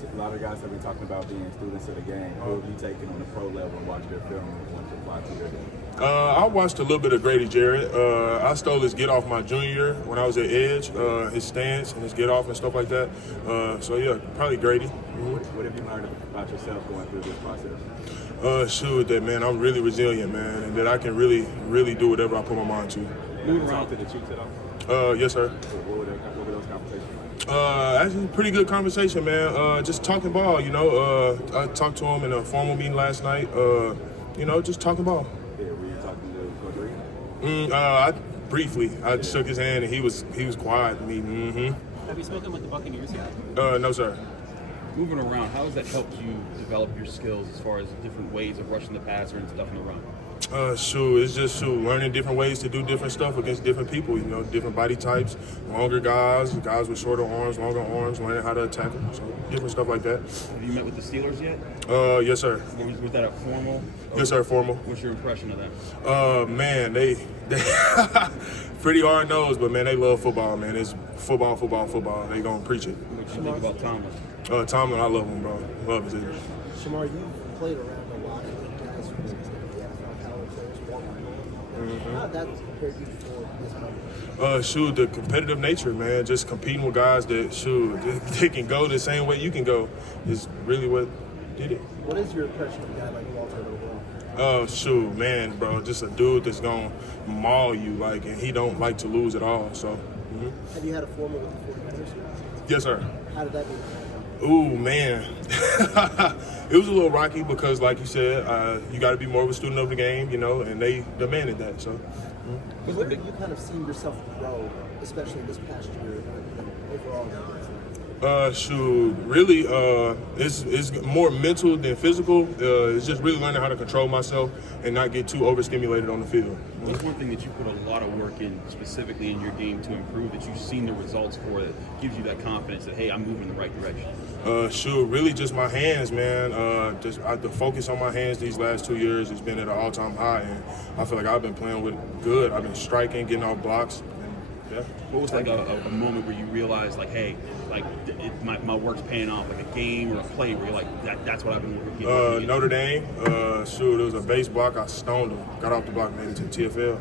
A lot of guys have been talking about being students of the game. Who have you taken on the pro level and watched their film and want to apply to your game? I watched a little bit of Grady Jarrett. I stole his get off my junior year when I was at Edge, his stance and his get off and stuff like that. So yeah, probably Grady. What have you learned about yourself going through this process? Shoot, that man, I'm really resilient, man, and that I can really do whatever I put my mind to. Moving around to the Chiefs at all? Yes, sir. What were those conversations like? Actually, pretty good conversation, man. Just talking ball, you know. I talked to him in a formal meeting last night. You know, just talking ball. Yeah, were you talking to Coach Reed? Briefly, I shook his hand and he was quiet. Have you spoken with the Buccaneers yet? No, sir. Moving around, how has that helped you develop your skills as far as different ways of rushing the passer and stuff in the run? It's just learning different ways to do different stuff against different people, you know, different body types, longer guys with shorter arms, longer arms, learning how to attack them, so different stuff like that. Have you met with the Steelers yet? Yes, sir. Was that a formal? Yes, sir, formal. What's your impression of them? Man, they pretty hard nosed, but man, they love football, man. It's football. They gonna preach it. What do you think about Tomlin? Tomlin, I love him, bro. Love his energy. Shemar, you've played around a lot of guys from the NFL caliber players, How did that prepare you for this moment? The competitive nature, man. Just competing with guys that, they can go the same way you can go is really what did it. What is your impression of a guy like Walter overall? Man, bro. Just a dude that's gonna maul you, and he don't like to lose at all. So. Have you had a formal with the 49ers? Yes, sir. How did that go? Ooh, man. It was a little rocky because, like you said, you got to be more of a student of the game, you know, and they demanded that. So, Where have you kind of seen yourself grow, especially this past year, overall? Really, it's more mental than physical. It's just really learning how to control myself and not get too overstimulated on the field. What's one thing that you put a lot of work in specifically in your game to improve that you've seen the results for that gives you that confidence that, hey, I'm moving in the right direction? Really just my hands, man. The focus on my hands these last 2 years has been at an all-time high, and I feel like I've been playing with good. I've been striking, getting off blocks. Yeah. What was like a moment where you realized, hey, my work's paying off, like a game or a play where you're like, that's what I've been working Notre Dame, it was a base block. I stoned him, got off the block, made it to the TFL.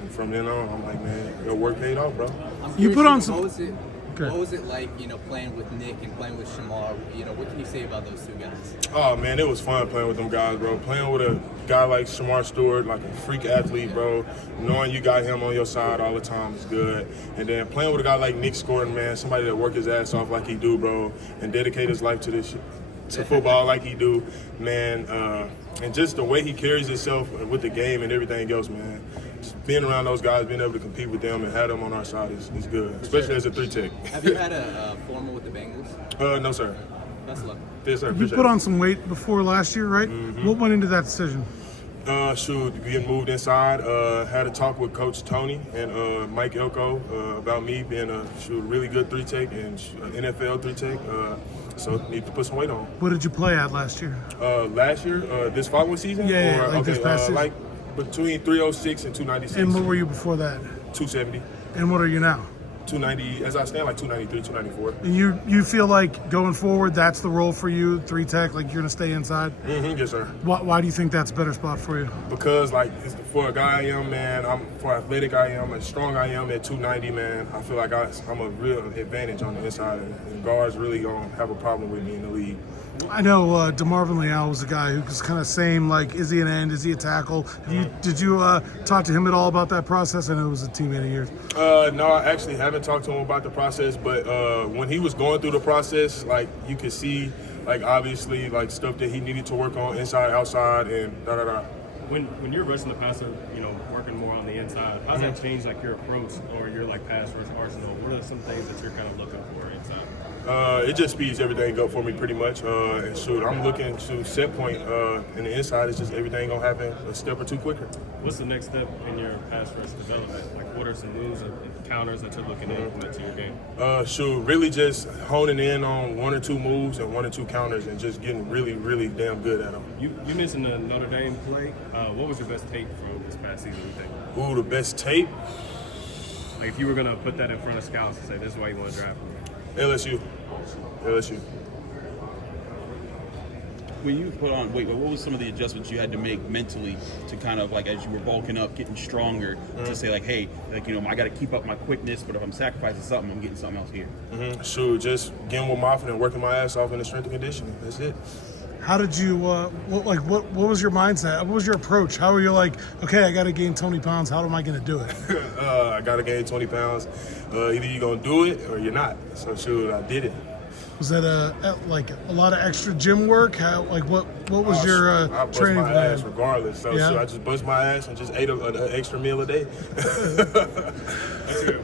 And from then on, I'm like, man, your work paid off, bro. You put on some. What was it like, playing with Nick and playing with Shemar? What can you say about those two guys? Oh, man, it was fun playing with them guys, bro. Playing with a guy like Shemar Stewart, like a freak athlete, bro. Knowing you got him on your side all the time is good. And then playing with a guy like Nick Scoring, man, somebody that work his ass off like he do, bro, and dedicate his life to this to football like he do, man. And just the way he carries himself with the game and everything else, man. Just being around those guys, being able to compete with them and have them on our side is good, especially as a 3-tech. Have you had a formal with the Bengals? No, sir. Best of luck. Yes, sir. You put on some weight before last year, right? What went into that decision? Getting moved inside. Had a talk with Coach Tony and Mike Elko about me being a really good 3-tech and NFL 3-tech. So need to put some weight on. What did you play at last year? Last year, this following season? Yeah, this past season. Like between 306 and 296. And what were you before that? 270. And what are you now? 290, as I stand, like 293, 294. And you feel like going forward, that's the role for you, 3-tech, like you're going to stay inside? Yes, sir. Why do you think that's a better spot for you? Because, for a guy I am, man, for athletic I am, as strong I am at 290, man, I feel like I'm a real advantage on the inside, and guards really going to have a problem with me in the league. I know DeMarvin Leal was a guy who was kind of same, is he an end, is he a tackle? Did you talk to him at all about that process? I know it was a teammate of yours. No, I actually haven't talked to him about the process, but when he was going through the process, you could see, obviously, stuff that he needed to work on inside, outside, and da-da-da. When you're rushing the passer, working more on the inside, how does that change your approach or your pass rush arsenal? What are some things that you're kind of looking for inside? It just speeds everything up for me pretty much. I'm looking to set point in the inside. It's just everything gonna happen a step or two quicker. What's the next step in your pass rush development? What are some moves and counters that you're looking to implement to your game? Really just honing in on 1 or 2 moves and 1 or 2 counters and just getting really, really damn good at them. You mentioned the Notre Dame play. What was your best tape from this past season, you think? Ooh, the best tape? If you were gonna put that in front of scouts and say, this is why you want to draft me. LSU. when you put on weight, what was some of the adjustments you had to make mentally to kind of like as you were bulking up, getting stronger, to say like, hey, like I got to keep up my quickness, but if I'm sacrificing something, I'm getting something else here. Shoot, just getting with Moffitt and working my ass off in the strength and conditioning. That's it. How did you, what was your mindset? What was your approach? How were you like, okay, I got to gain 20 pounds. How am I going to do it? I got to gain 20 pounds. Either you're going to do it or you're not. So, shoot, I did it. Was that like a lot of extra gym work? How, like, what was your I bust training my plan? ass regardless. So, Yeah. I just bust my ass and just ate an extra meal a day.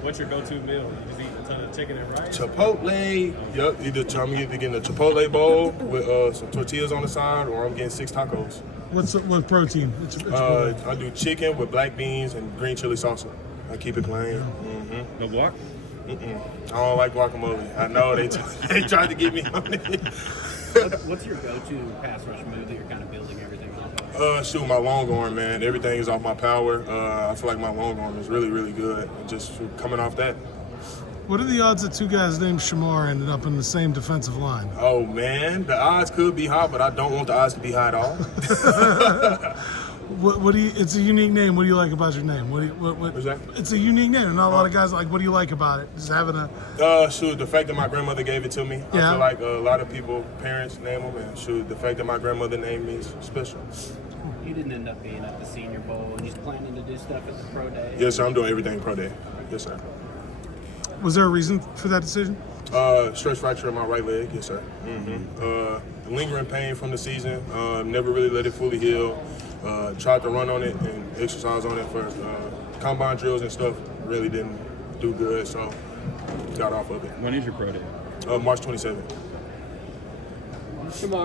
What's your go-to meal? You just eat a ton of chicken and rice? Chipotle. Yep. I'm either getting a Chipotle bowl with some tortillas on the side, or I'm getting 6 tacos. What protein? I do chicken with black beans and green chili salsa. I keep it plain. No guac? I don't like guacamole. I know they tried to get me on it. What's your go-to pass rush move that you're kind of building everything off of? Shoot, my long arm, man. Everything is off my power. I feel like my long arm is really, really good. And just coming off that. What are the odds that two guys named Shemar ended up in the same defensive line? Oh, man. The odds could be high, but I don't want the odds to be high at all. What do you? It's a unique name. What do you like about your name? What's that? It's a unique name. Not a lot of guys like. What do you like about it? Just having a. Shoot, the fact that my grandmother gave it to me. I Yeah. feel like a lot of people, parents name them, and shoot, the fact that my grandmother named me is special. You didn't end up being at the Senior Bowl, and you're planning to do stuff at the Pro Day. Yes, sir. I'm doing everything pro day. Yes, sir. Was there a reason for that decision? Stress fracture in my right leg. Yes, sir. Lingering pain from the season. Never really let it fully heal. Tried to run on it and exercise on it for combine drills and stuff. Really didn't do good, so got off of it. When is your pro day? March 27th. Shemar.